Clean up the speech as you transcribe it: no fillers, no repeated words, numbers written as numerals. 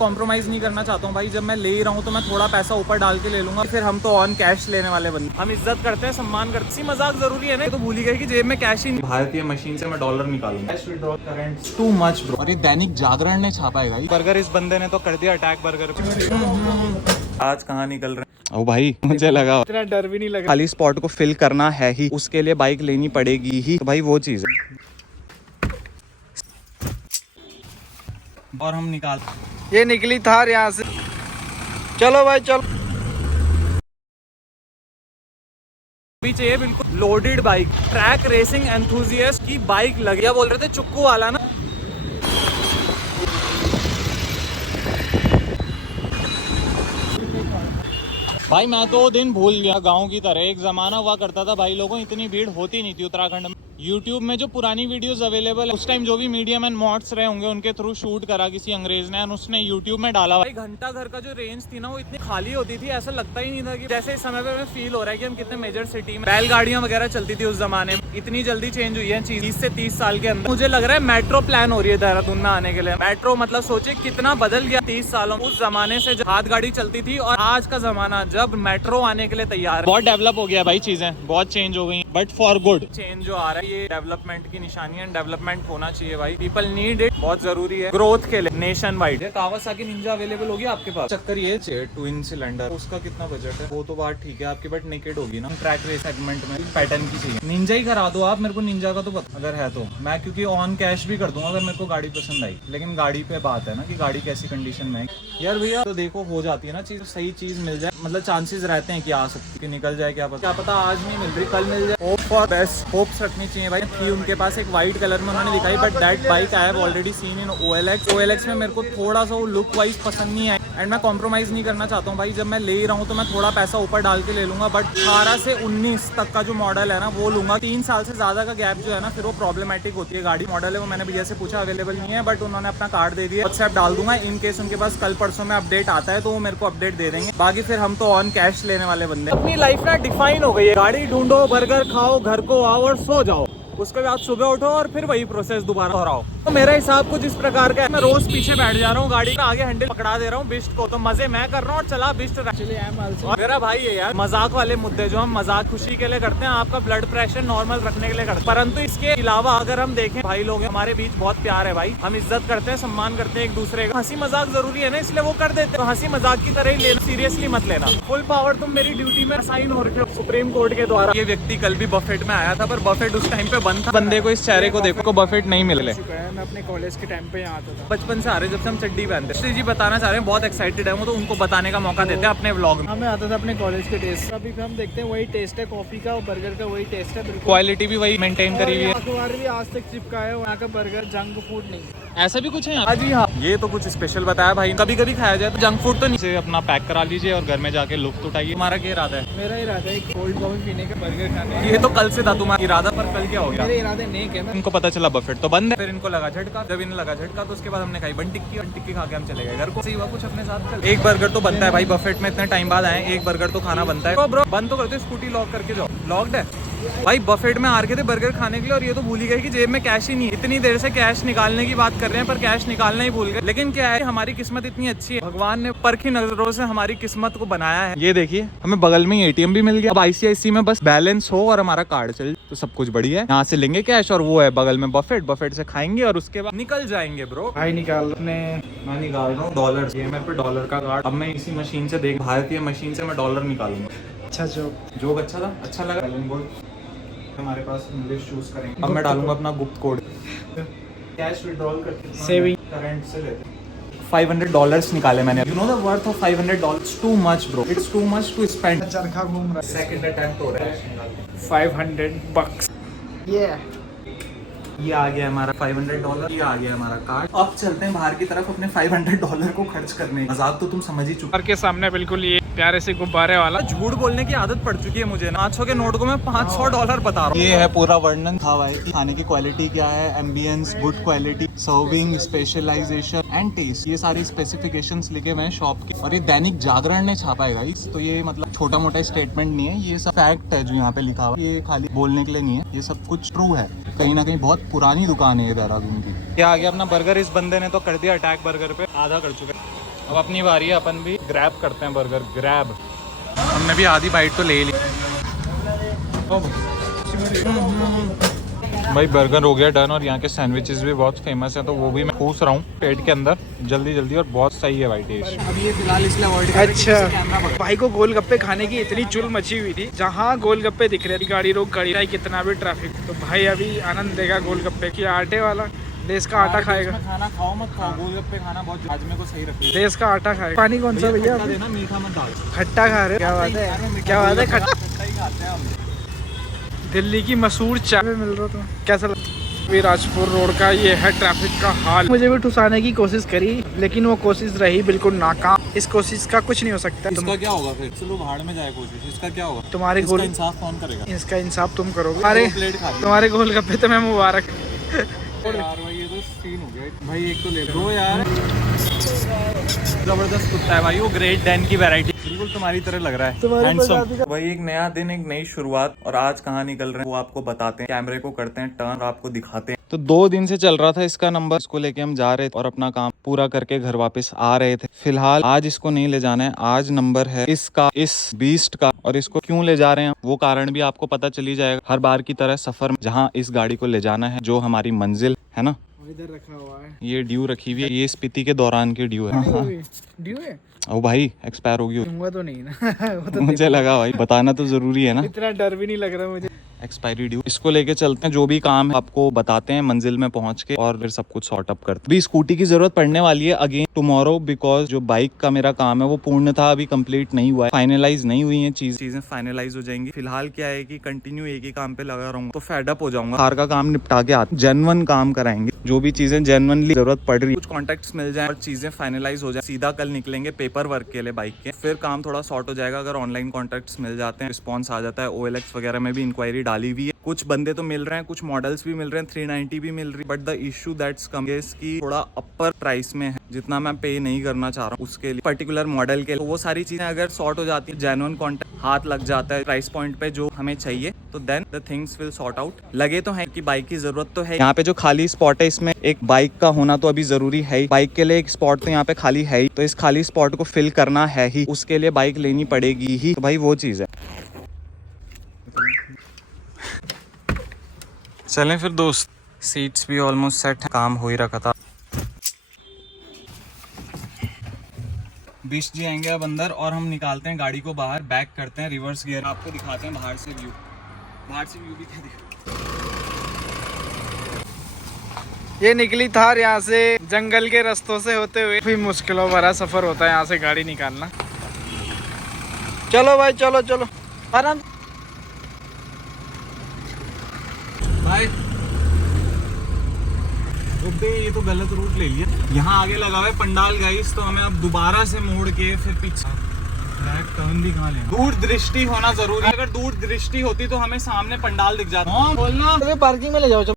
Compromise नहीं करना चाहता हूँ भाई। जब मैं ले ही रहा हूँ तो मैं थोड़ा पैसा ऊपर डाल के ले लूंगा, फिर हम तो ऑन कैश लेने वाले बंदे। हम इज्जत करते हैं, सम्मान करते हैं। इसी मजाक जरूरी है ना, तो भूल ही गए कि जेब में कैश ही नहीं। भारतीय मशीन से मैं डॉलर निकालूंगा। Cash withdrawal current too much bro. और ये दैनिक जागरण ने छापा है। बर्गर इस बंदे ने तो कर दिया अटैक बर्गर पे। आज कहाँ निकल रहे हैं? ओ भाई मुझे लगा इतना डर भी नहीं लगा। खाली स्पॉट को फिल करना है ही, उसके लिए बाइक लेनी पड़ेगी ही, तो भाई वो चीज है। और हम निकाल ये निकली थार यहाँ से। चलो भाई चलो। भी चाहिए बिल्कुल loaded bike, track racing enthusiast की बाइक लगी। बोल रहे थे चुक्कू वाला ना। भाई मैं तो दिन भूल गया गांव की तरह। एक जमाना हुआ करता था भाई, लोगों इतनी भीड़ होती नहीं थी उत्तराखंड में। YouTube में जो पुरानी वीडियोस अवेलेबल है, उस टाइम जो भी मीडियम एंड मॉड्स रहे होंगे उनके थ्रू शूट करा किसी अंग्रेज ने, उसने YouTube में डाला। भाई घंटा घर का जो रेंज थी ना, वो इतनी खाली होती थी, ऐसा लगता ही नहीं था कि जैसे इस समय पे हमें फील हो रहा है कि हम कितने मेजर सिटी में। बैलगाड़ियां वगैरह चलती थी उस जमाने में। इतनी जल्दी चेंज हुई है चीज 20 से 30 साल के अंदर। मुझे लग रहा है मेट्रो प्लान हो रही है देहरादून में आने के लिए। मेट्रो मतलब सोचिए कितना बदल गया 30 सालों। उस जमाने से हाथ गाड़ी चलती थी और आज का जमाना जब मेट्रो आने के लिए तैयार है। बहुत डेवलप हो गया भाई, चीजें बहुत चेंज हो गई, बट फॉर गुड। चेंज जो आ रहा है ये डेवलपमेंट की निशानी है। डेवलपमेंट होना चाहिए भाई, पीपल नीड इट, बहुत जरूरी है ग्रोथ के लिए nation wide. Kawasaki Ninja available होगी आपके पास। चक्कर ये ट्विन सिलेंडर, उसका कितना बजट है? वो तो बात ठीक है आपकी, बट नेकेड होगी ना। ट्रैक रेस सेगमेंट में पैटर्न की चाहिए। निंजा ही करा दो आप मेरे को, निंजा का तो पता अगर है तो मैं, क्योंकि ऑन कैश भी कर दूंगा अगर मेरे को गाड़ी पसंद आई। लेकिन गाड़ी पे बात है ना कि गाड़ी कैसी कंडीशन में है यार भैया। तो देखो हो जाती है ना चीज, सही चीज मिल जाए, मतलब चांसेस रहते हैं कि आ सकती है, निकल जाए। क्या पता आज नहीं मिल रही कल मिल जाए। होप फॉर बेस्ट, होप्स रखनी चाहिए भाई। थी उनके पास एक व्हाइट कलर में उन्होंने दिखाई, but that bike I have already seen in OLX में मेरे को थोड़ा सा वो लुक वाइज पसंद नहीं आया। एंड मैं कॉम्प्रोमाइज नहीं करना चाहता हूँ भाई। जब मैं ले ही रहा हूँ तो मैं थोड़ा पैसा ऊपर डाल के ले लूंगा, बट 18 से 19 तक का जो मॉडल है ना वो लूंगा। 3 साल से ज्यादा का गैप जो है ना, फिर वो प्रॉब्लमेटिक होती है। गाड़ी मॉडल है वो, मैंने भैया से पूछा, अवेलेबल नहीं है, बट उन्होंने अपना कार्ड दे दिया। व्हाट्सएप डाल दूंगा, इन केस उनके पास कल परसों में अपडेट आता है तो वो मेरे को अपडेट दे देंगे। बाकी फिर हम तो ऑन कैश लेने वाले बंदे। अपनी लाइफ ना डिफाइन हो गई है, गाड़ी ढूंढो, बर्गर खाओ, घर को आओ और सो जाओ। उसके बाद सुबह उठो और फिर वही प्रोसेस दोबारा दोहराओ। तो मेरा हिसाब कुछ इस प्रकार का है। मैं रोज पीछे बैठ जा रहा हूँ, गाड़ी का आगे हैंडल पकड़ा दे रहा हूँ बिस्ट को, तो मजे मैं कर रहा हूँ और चला बिस्ट। मेरा भाई है यार, मजाक वाले मुद्दे जो हम मजाक खुशी के लिए करते हैं, आपका ब्लड प्रेशर नॉर्मल रखने के लिए करते हैं। परंतु इसके अलावा अगर हम देखें भाई, लोग हमारे बीच बहुत प्यार है भाई, हम इज्जत करते हैं, सम्मान करते हैं एक दूसरे का। हंसी मजाक जरूरी है ना, इसलिए वो कर देते हैं। हंसी मजाक की तरह ही लेना, सीरियसली मत लेना। फुल पावर तुम मेरी ड्यूटी में साइन हो रहे हो सुप्रीम कोर्ट के द्वारा। ये व्यक्ति कल भी बफेट में आया था, पर बफेट उस टाइम पे बंद था। बंदे को इस चेहरे को देखो, बफेट नहीं मिले। मैं अपने कॉलेज के टाइम पे यहाँ आता था, बचपन से आ रहे जब से हम चड्डी पहनते। श्री जी बताना चाह रहे हैं, बहुत एक्साइटेड है वो, तो उनको बताने का मौका देते हैं अपने व्लॉग में। हमें आता था अपने कॉलेज के टेस्ट। अभी हम देखते हैं वही टेस्ट है, कॉफी का और बर्गर का वही टेस्ट है। क्वालिटी भी वही मेंटेन करी हुई है। अखबार भी आज तक चिपका है, वहाँ का बर्गर जंक फूड नहीं। ऐसा भी कुछ है यहाँ? जी हाँ, ये तो कुछ स्पेशल बताया भाई। कभी कभी खाया जाए तो जंक फूड तो नहीं। अपना पैक करा लीजिए और घर में जाके लुत्फ उठाइए। हमारा क्या इरादा है? मेरा इरादा है कोल्ड कॉफी पीने का, बर्गर खाने। ये तो कल से था तुम्हारा इरादा, पर कल क्या हो गया? मेरे इरादे नेक है। इनको पता चला बफेट तो बंद है, फिर इनको लगा झटका। जब इन्हें लगा झटका तो उसके बाद हमने खाई बन टिक्की, और टिक्की खा के हम चले गए घर को। सही हुआ कुछ अपने साथ। एक बर्गर तो बनता है भाई, बफेट में इतने टाइम बाद आए, एक बर्गर तो खाना बनता है। तो ब्रो बंद तो करते, स्कूटी लॉक करके जाओ। लॉक्ड है भाई। बफेट में आ रखे थे बर्गर खाने के लिए और ये तो भूल ही गए कि जेब में कैश ही नहीं है। इतनी देर से कैश निकालने की बात कर रहे हैं, पर कैश निकालना ही भूल गए। लेकिन क्या है, हमारी किस्मत इतनी अच्छी है, भगवान ने परखी नजरों से हमारी किस्मत को बनाया है। ये देखिए, हमें बगल में ATM भी मिल गया। अब ICICI में बस बैलेंस हो और हमारा कार्ड चल तो सब कुछ बढ़िया है। यहाँ से लेंगे कैश और वो है बगल में बफेट, बफेट से खाएंगे और उसके बाद निकल जाएंगे। ब्रो भाई निकाल अपने। मैं निकाल रहा हूँ डॉलर। ये मेरे पे डॉलर का कार्ड। अब मैं इसी मशीन से देख, भारतीय मशीन से मैं डॉलर निकालूंगा। अच्छा जोक अच्छा था, अच्छा लगा। हमारे पास इंग्लिश चूज करेंगे। अब मैं डालूंगा अपना गुप्त कोड। कैश विड्रॉल करके सेविंग करंट से लेते $500 निकाले मैंने। You know the worth of $500? Too much bro. It's too much to spend. चरखा घूम रहा है। Second attempt हो रहा है। $500। ये आ गया हमारा $500, ये आ गया हमारा कार्ड। अब चलते हैं बाहर की तरफ अपने $500 को खर्च करने। मजाक तो तुम समझ ही चुके। घर के सामने बिल्कुल ये प्यारे से गुब्बारे वाला। झूठ बोलने की आदत पड़ चुकी है मुझे। 500 के नोट को मैं $500 बता रहा हूँ। ये है पूरा वर्णन था भाई कि खाने की क्वालिटी क्या है, ambience, good quality, serving, specialisation and taste. ये सारी स्पेसिफिकेशंस लिखे मैं शॉप के, और ये दैनिक जागरण ने छापा है गाइस। तो ये मतलब छोटा मोटा स्टेटमेंट नहीं है, ये सब फैक्ट है जो यहाँ पे लिखा हुआ है। ये खाली बोलने के लिए नहीं है, ये सब कुछ ट्रू है। कहीं ना कहीं बहुत पुरानी दुकान है ये देहरादून की। क्या आ गया अपना बर्गर। इस बंदे ने तो कर दिया अटैक बर्गर पे, आधा कर चुके। अब अपनी बारी है, अपन भी ग्रैब करते हैं बर्गर। ग्रैब हमने भी आधी बाइट तो ले ली। भाई बर्गर हो गया डन, और यहाँ के सैंडविचेस भी बहुत फेमस हैं, तो वो भी मैं पूछ रहा हूँ पेट के अंदर जल्दी जल्दी, और बहुत सही है भाई टेस्ट। अभी ये फिलहाल इसलिए अवॉइड कर। अच्छा भाई को गोलगप्पे खाने की इतनी चुल मची हुई थी, जहाँ गोलगप्पे दिख रहे थे गाड़ी रोक गाड़ी आई, कितना भी ट्रैफिक, तो भाई अभी आनंद देगा गोलगप्पे की। आटे वाला देश का आटा खाएगा। खाना खाओ मत खाओ, गोलगप्पे खाना बहुत हाजमे को सही रखता है। देश का आटा खाएगा। पानी कौन सा भैया? देना, मीठा मत डाल। खट्टा खा रहे हो? क्या बात है, क्या बात है, खट्टा ही खाते हैं हम। दिल्ली की मशहूर चाय मिल रहा था, कैसा लगा? राजपुर रोड का ये है ट्रैफिक का हाल। मुझे भी ठुसाने की कोशिश करी, लेकिन वो कोशिश रही बिल्कुल नाकाम। इस कोशिश का कुछ नहीं हो सकता। इसका क्या होगा फिर? चलो भाड़ में जाए कोशिश, इसका क्या होगा? तुम्हारे गोल इंसाफ कौन करेगा? इसका इंसाफ तुम करोगे। अरे तुम्हारे गोलगप्पे तो मैं मुबारक। यार भाई ये तो सीन हो गया भाई, एक तो ले लो यार। जबरदस्त कुत्ता है भाई वो, ग्रेट डैन की वैरायटी, बिल्कुल तुम्हारी तरह लग रहा है, हैंडसम। वही एक नया दिन, एक नई शुरुआत, और आज कहाँ निकल रहे हैं वो आपको बताते हैं। कैमरे को करते हैं टर्न और आपको दिखाते हैं। तो 2 दिन से चल रहा था इसका नंबर, इसको लेके हम जा रहे थे और अपना काम पूरा करके घर वापस आ रहे थे। फिलहाल आज इसको नहीं ले जाना है, आज नंबर है इसका, इस बीस्ट का। और इसको क्यों ले जा रहे हैं वो कारण भी आपको पता चली जाएगा। हर बार की तरह सफर में जहाँ इस गाड़ी को ले जाना है, जो हमारी मंजिल है ना, इधर रखा हुआ है। ये ड्यू रखी हुई है, ये स्पीति के दौरान की ड्यू है। ड्यू है? ओ भाई एक्सपायर होगी। दूंगा तो नहीं ना। वो तो मुझे लगा भाई बताना तो जरूरी है ना। इतना डर भी नहीं लग रहा मुझे। Expiry due. इसको लेके चलते हैं, जो भी काम है आपको बताते हैं मंजिल में पहुंच के, और फिर सब कुछ सॉर्ट अप करते हैं। अभी स्कूटी की जरूरत पड़ने वाली है अगेन टुमारो, बिकॉज जो बाइक का मेरा काम है वो पूर्ण था, अभी कंप्लीट नहीं हुआ है, फाइनलाइज नहीं हुई है चीजें फाइनलाइज हो जाएंगी। फिलहाल क्या है कि कंटिन्यू एक ही काम पे लगा रहूंगा तो फेड अप हो जाऊंगा। कार का काम निपटा के आते, जेन्युइन काम कराएंगे, जो भी चीजें जेन्युइनली जरूरत पड़ रही है, कुछ कॉन्टेक्ट्स मिल जाए और चीजें फाइनलाइज हो जाए, सीधा कल निकलेंगे पेपर वर्क के लिए बाइक के। फिर काम थोड़ा सॉर्ट हो जाएगा अगर ऑनलाइन कॉन्टेक्ट्स मिल जाते हैं, रिस्पॉन्स आ जाता है। OLX वगैरह में भी इंक्वायरी डाली हुई है, कुछ बंदे तो मिल रहे हैं, कुछ मॉडल्स भी मिल रहे हैं, 390 भी मिल रही है। But the issue that's come is की थोड़ा अपर प्राइस में है, जितना मैं पे नहीं करना चाह रहा हूँ उसके लिए पर्टिकुलर मॉडल के लिए। तो वो सारी चीजें अगर सॉर्ट हो जाती है, जेन्युइन कॉन्टेक्ट हाथ लग जाता है प्राइस पॉइंट पे जो हमें चाहिए, तो then the things will sort out. लगे तो है कि बाइक की जरूरत तो है। यहाँ पे जो खाली स्पॉट है इसमें एक बाइक का होना तो अभी जरूरी है ही। बाइक के लिए एक स्पॉट तो यहाँ पे खाली है ही, तो इस खाली स्पॉट को फिल करना है ही, उसके लिए बाइक लेनी पड़ेगी ही। तो भाई वो चीज है। चलें फिर दोस्त, सीट्स भी ऑलमोस्ट सेट है, काम हो ही रखा था। 20 जी आएंगे अब अंदर, और हम निकालते हैं गाड़ी को बाहर, बैक करते हैं रिवर्स गियर, आपको दिखाते हैं बाहर से व्यू। बाहर से व्यू भी क्या दिखा। ये निकली थार यहाँ से जंगल के रास्तों से होते हुए, भी मुश्किलों भरा सफर होता है यहाँ से गाड़ी निकालना। चलो भाई चलो चलो आराम। भाई ये तो गलत रूट ले लिया, यहाँ आगे लगा हुआ है पंडाल गाइस, तो हमें अब दोबारा से मोड़ के फिर पीछे टर्न भी कहाँ लेना। दूर दृष्टि होना जरूरी है, अगर दूर दृष्टि होती तो हमें सामने पंडाल दिख जाता। हाँ बोलना, पार्किंग में ले जाओ।